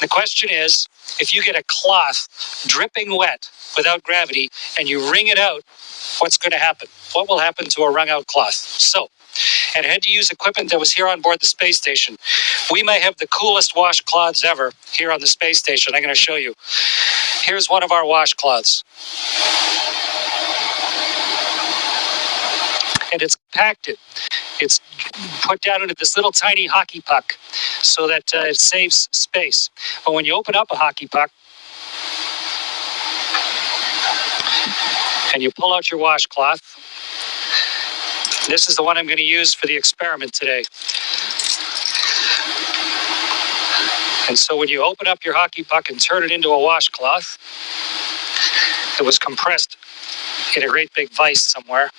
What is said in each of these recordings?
The question is, if you get a cloth dripping wet without gravity and you wring it out, what's going to happen? What will happen to a wrung out cloth? So, and I had to use equipment that was here on board the space station. We may have the coolest washcloths ever here on the space station. I'm going to show you. Here's one of our washcloths. And it's compacted. It's put down into this little tiny hockey puck so that it saves space. But when you open up a hockey puck and you pull out your washcloth, this is the one I'm going to use for the experiment today. And so when you open up your hockey puck and turn it into a washcloth, it was compressed in a great big vise somewhere.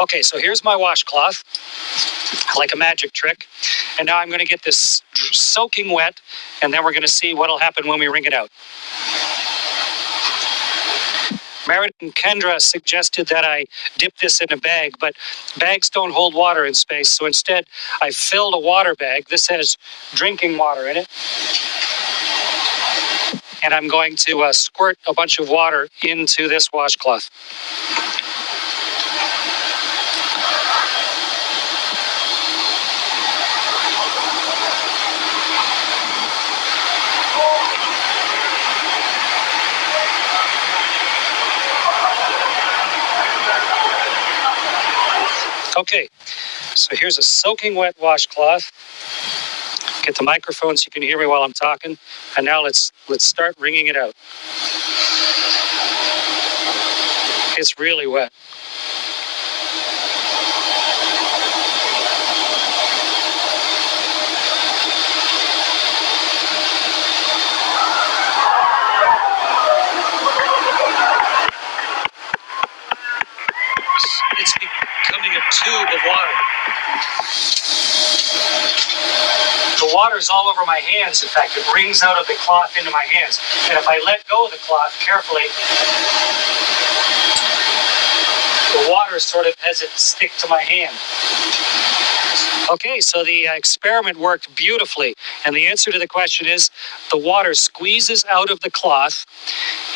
Okay, so here's my washcloth, like a magic trick. And now I'm going to get this soaking wet, and then we're going to see what will happen when we wring it out. Meredith and Kendra suggested that I dip this in a bag, but bags don't hold water in space. So instead, I filled a water bag. This has drinking water in it. And I'm going to squirt a bunch of water into this washcloth. Okay, so here's a soaking wet washcloth. Get the microphone so you can hear me while I'm talking. And now let's start wringing it out. It's really wet. It's becoming a tube of water. The water's all over my hands. In fact, it wrings out of the cloth into my hands. And if I let go of the cloth carefully, the water sort of has it stick to my hand. Okay, so the experiment worked beautifully. And the answer to the question is the water squeezes out of the cloth.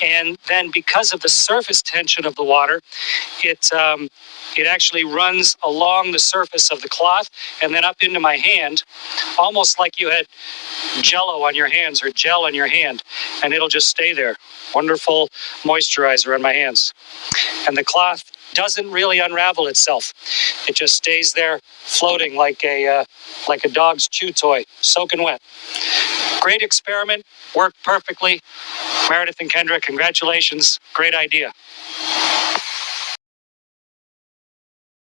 And then because of the surface tension of the water, it actually runs along the surface of the cloth and then up into my hand, almost like you had Jell-O on your hands or gel on your hand, and it'll just stay there. Wonderful moisturizer on my hands. And the cloth doesn't really unravel itself. It just stays there floating like a dog's chew toy, soaking wet. Great experiment, worked perfectly. Meredith and Kendra, congratulations. Great idea.